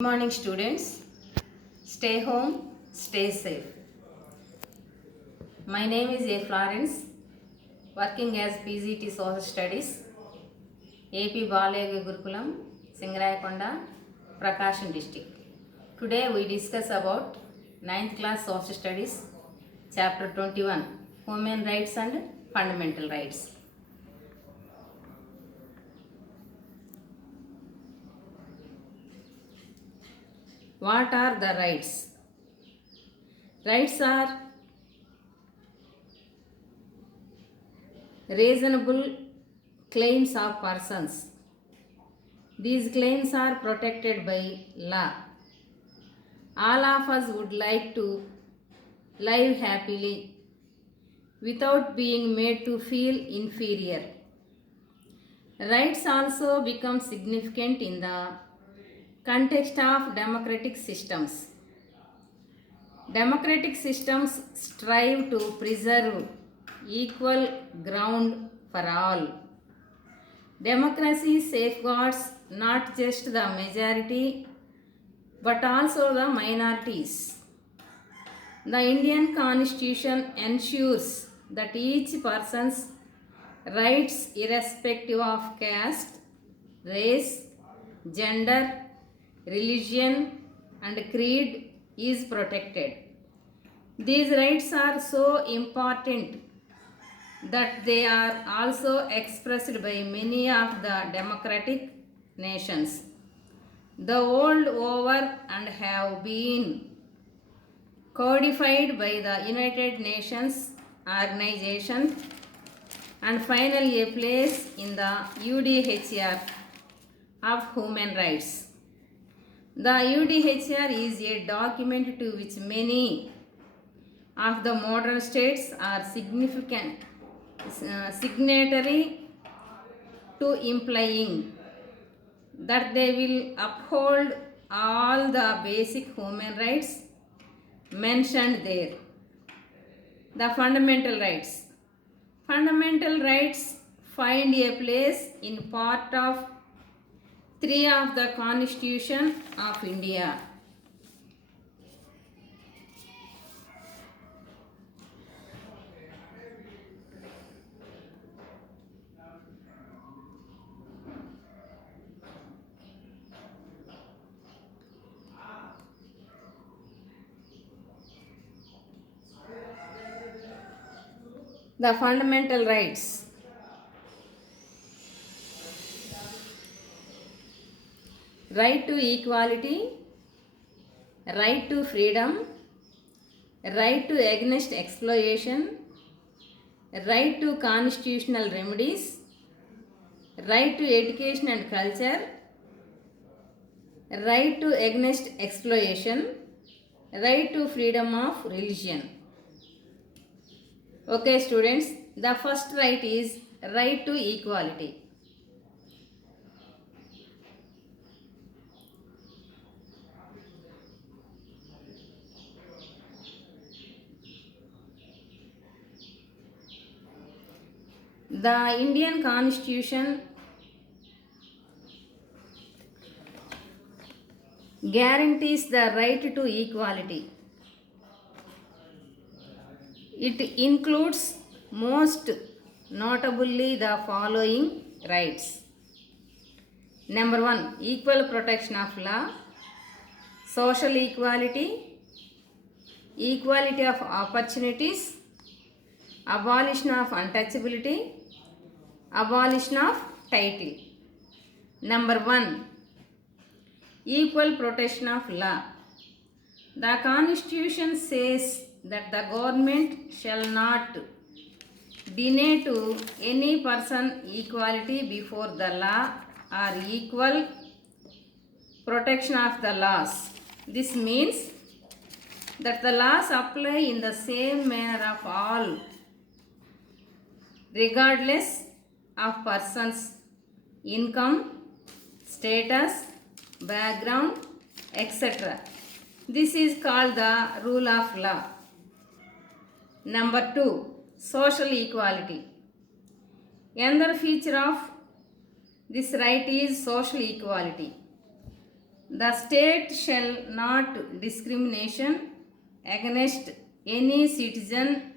Good morning students. Stay home, stay safe. My name is A. Florence, working as PGT Social Studies, AP Balaya Gurukulam, Singarayakonda, Prakasam district. Today we discuss about 9th class Social Studies, Chapter 21, Human Rights and Fundamental Rights. What are the rights? Rights are reasonable claims of persons. These claims are protected by law. All of us would like to live happily without being made to feel inferior. Rights also become significant in the context of democratic systems. Democratic systems strive to preserve equal ground for all. Democracy safeguards not just the majority but also the minorities. The Indian Constitution ensures that each person's rights, irrespective of caste, race, gender, religion, and creed, is protected. These rights are so important that they are also expressed by many of the democratic nations the world over and have been codified by the United Nations organization and finally a place in the UDHR of Human Rights. The UDHR is a document to which many of the modern states are significant signatory to, implying that they will uphold all the basic human rights mentioned there. The fundamental rights. Fundamental rights find a place in part of 3 of the Constitution of India. The fundamental rights. Right to equality, right to freedom, right to against exploitation, right to constitutional remedies, right to education and culture, right to against exploitation, right to freedom of religion. Okay students, the first right is right to equality. The Indian Constitution guarantees the right to equality. It includes most notably the following rights. Number 1, equal protection of law, social equality, equality of opportunities, abolition of untouchability, abolition of title. Number 1, equal protection of law. The Constitution says that the government shall not deny to any person equality before the law or equal protection of the laws. This means that the laws apply in the same manner of all, regardless of person's income, status, background, etc. This is called the rule of law. Number 2, social equality. Another feature of this right is social equality. The state shall not discrimination against any citizen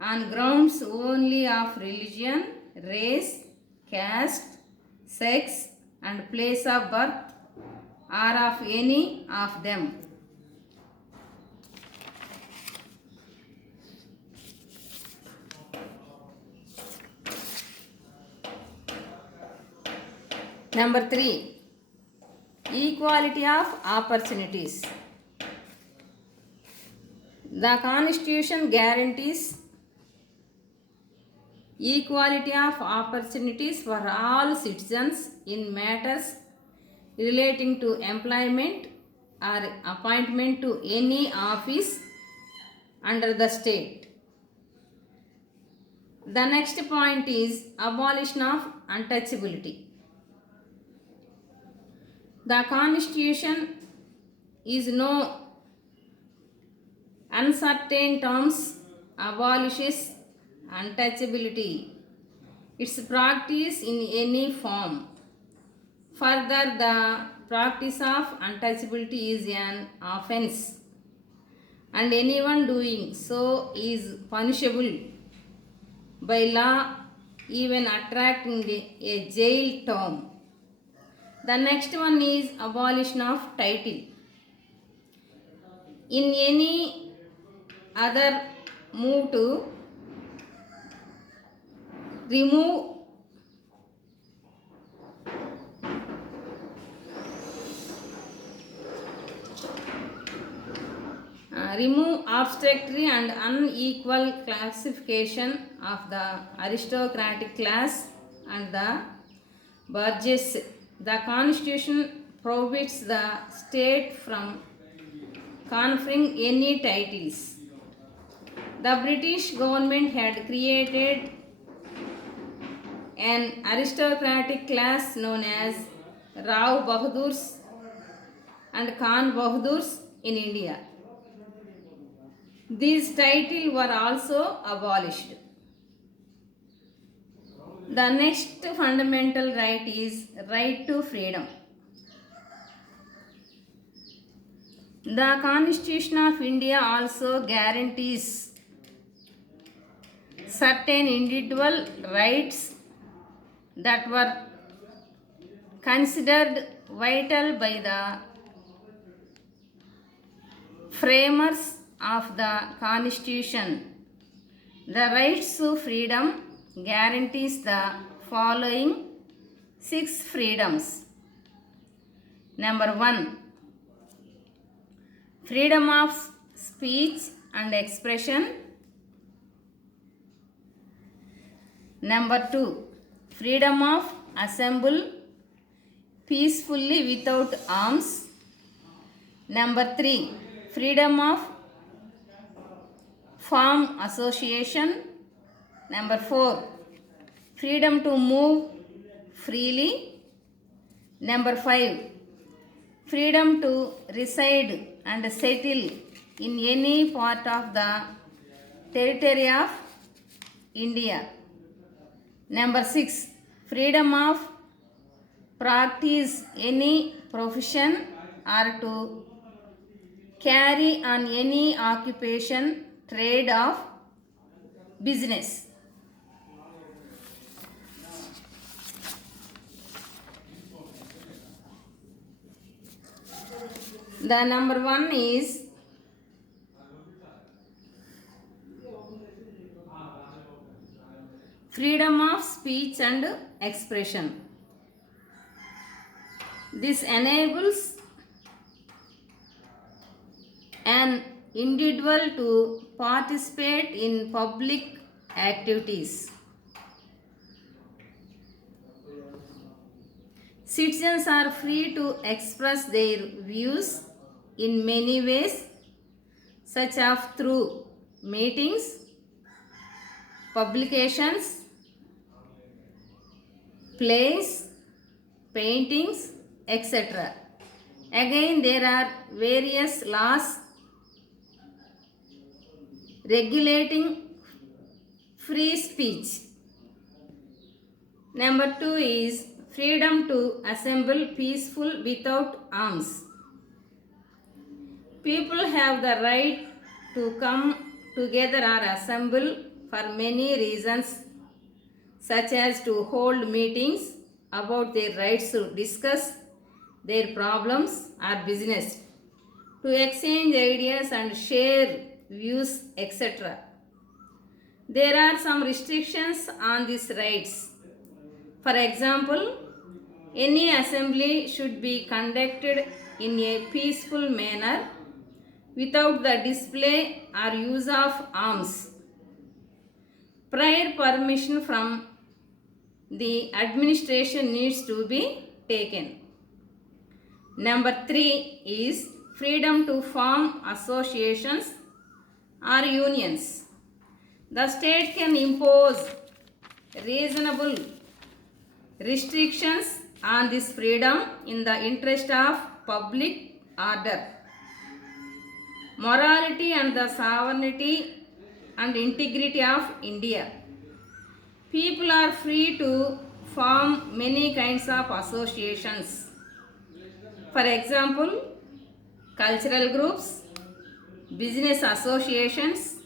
on grounds only of religion, race, caste, sex, and place of birth, or of any of them. Number 3. Equality of opportunities. The Constitution guarantees equality of opportunities for all citizens in matters relating to employment or appointment to any office under the state. The next point is abolition of untouchability. The Constitution is no uncertain terms abolishes untouchability, its practice in any form. Further, the practice of untouchability is an offense, and anyone doing so is punishable by law, even attracting a jail term. The next one is abolition of title. In any other move to remove arbitrary and unequal classification of the aristocratic class and the burgess. The Constitution prohibits the state from conferring any titles. The British government had created an aristocratic class known as Rao Bahadurs and Khan Bahadurs in India. These titles were also abolished. The next fundamental right is right to freedom. The Constitution of India also guarantees certain individual rights that were considered vital by the framers of the Constitution. The rights to freedom guarantees the following 6 freedoms. Number 1. Freedom of speech and expression. Number 2. Freedom of assembly peacefully without arms. Number 3. Freedom of form association. Number 4. Freedom to move freely. Number 5. Freedom to reside and settle in any part of the territory of India. Number 6. Freedom of practice any profession or to carry on any occupation, trade of business. The number 1 is freedom of speech and expression. This enables an individual to participate in public activities. Citizens are free to express their views in many ways, such as through meetings, publications, plays, paintings, etc. Again, there are various laws regulating free speech. Number 2 is freedom to assemble peaceful without arms. People have the right to come together or assemble for many reasons, such as to hold meetings about their rights, to discuss their problems or business, to exchange ideas and share views, etc. There are some restrictions on these rights. For example, any assembly should be conducted in a peaceful manner without the display or use of arms. Prior permission from the administration needs to be taken. Number 3 is freedom to form associations or unions. The state can impose reasonable restrictions on this freedom in the interest of public order, morality and the sovereignty and integrity of India. People are free to form many kinds of associations. For example, cultural groups, business associations,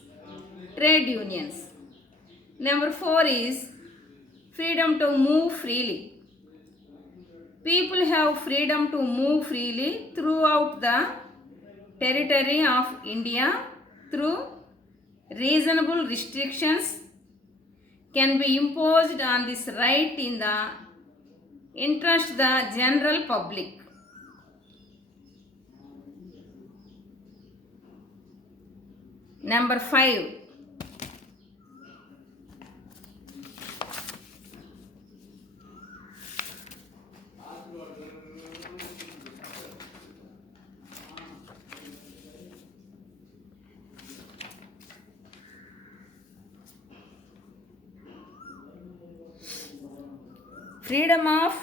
trade unions. Number 4 is freedom to move freely. People have freedom to move freely throughout the territory of India through reasonable restrictions can be imposed on this right in the interest of the general public. Number 5. Freedom of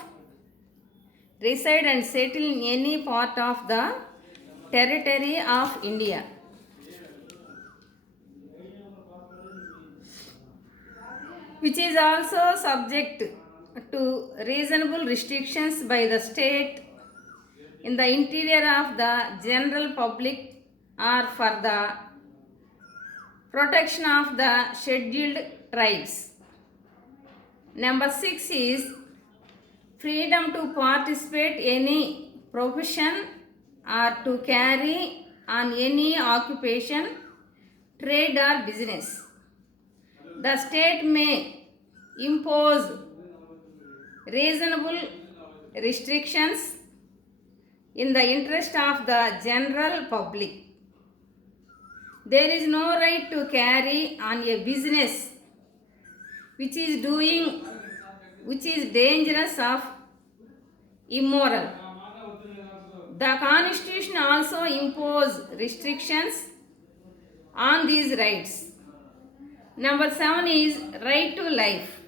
reside and settle in any part of the territory of India. Which is also subject to reasonable restrictions by the state in the interior of the general public or for the protection of the scheduled tribes. Number 6 is freedom to participate any profession or to carry on any occupation, trade or business. The state may impose reasonable restrictions in the interest of the general public. There is no right to carry on a business which is dangerous or immoral. The Constitution also imposes restrictions on these rights. Number 7 is right to life.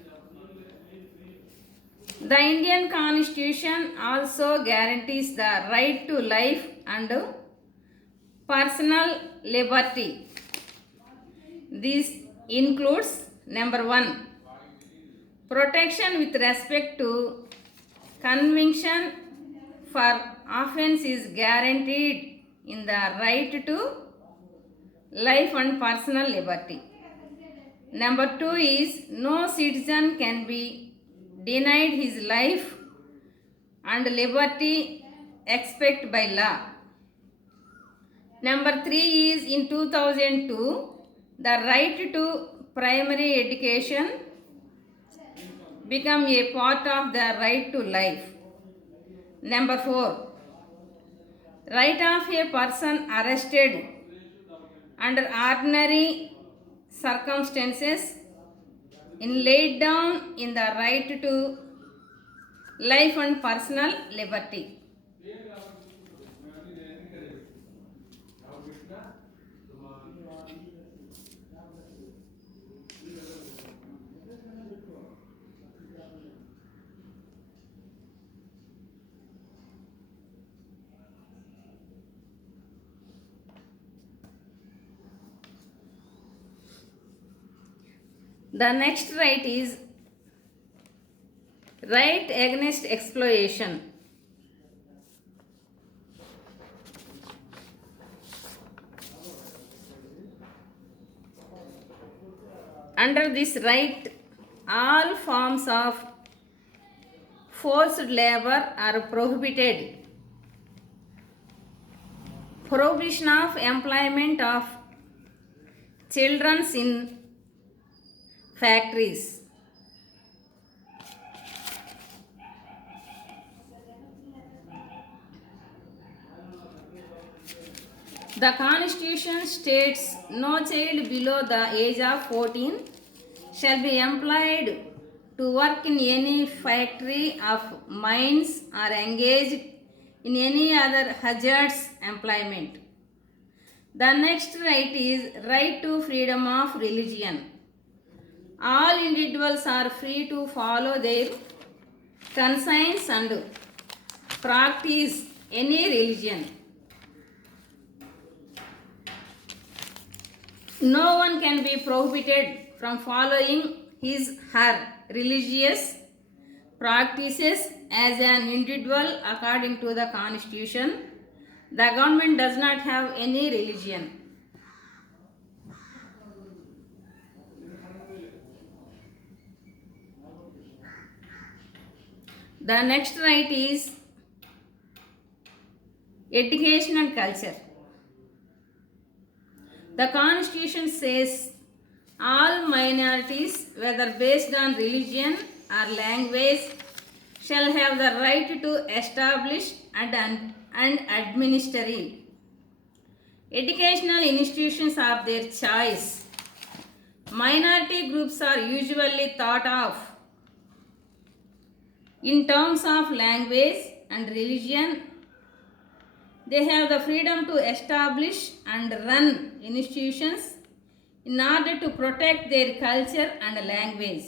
The Indian Constitution also guarantees the right to life and personal liberty. This includes number 1, protection with respect to conviction for offense is guaranteed in the right to life and personal liberty. Number 2 is no citizen can be denied his life and liberty except by law. Number 3 is in 2002, the right to primary education become a part of the right to life. Number 4, right of a person arrested under ordinary circumstances in laid down in the right to life and personal liberty. The next right is Right against exploitation. Under this right, all forms of forced labor are prohibited. Prohibition of employment of children in factories. The Constitution states no child below the age of 14 shall be employed to work in any factory of mines or engaged in any other hazardous employment. The next right is right to freedom of religion. All individuals are free to follow their conscience and practice any religion. No one can be prohibited from following his her religious practices as an individual according to the Constitution. The government does not have any religion. The next right is education and culture. The Constitution says all minorities, whether based on religion or language, shall have the right to establish and administer educational institutions of their choice. Minority groups are usually thought of in terms of language and religion. They have the freedom to establish and run institutions in order to protect their culture and language.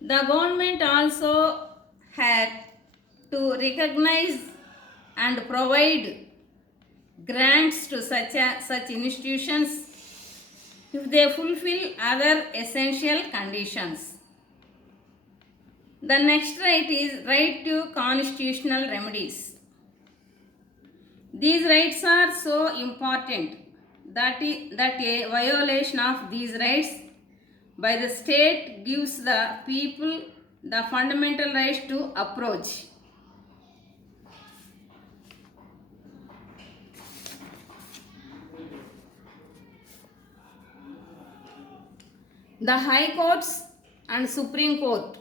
The government also had to recognize and provide grants to such institutions if they fulfill other essential conditions. The next right is right to constitutional remedies. These rights are so important that a violation of these rights by the state gives the people the fundamental right to approach. The High Courts and Supreme Court.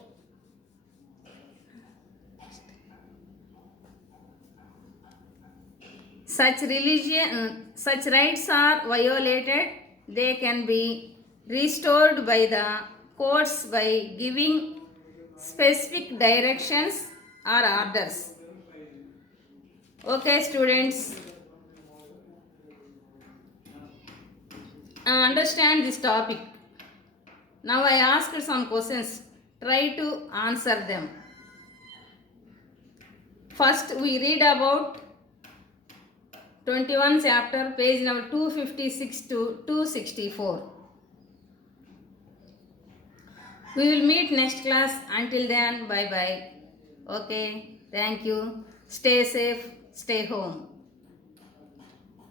Such rights are violated, they can be restored by the courts by giving specific directions or orders. Okay, students, understand this topic. Now I asked some questions. Try to answer them. First, we read about 21 chapter, page number 256 to 264. We will meet next class. Until then, bye bye. Okay, thank you. Stay safe, stay home.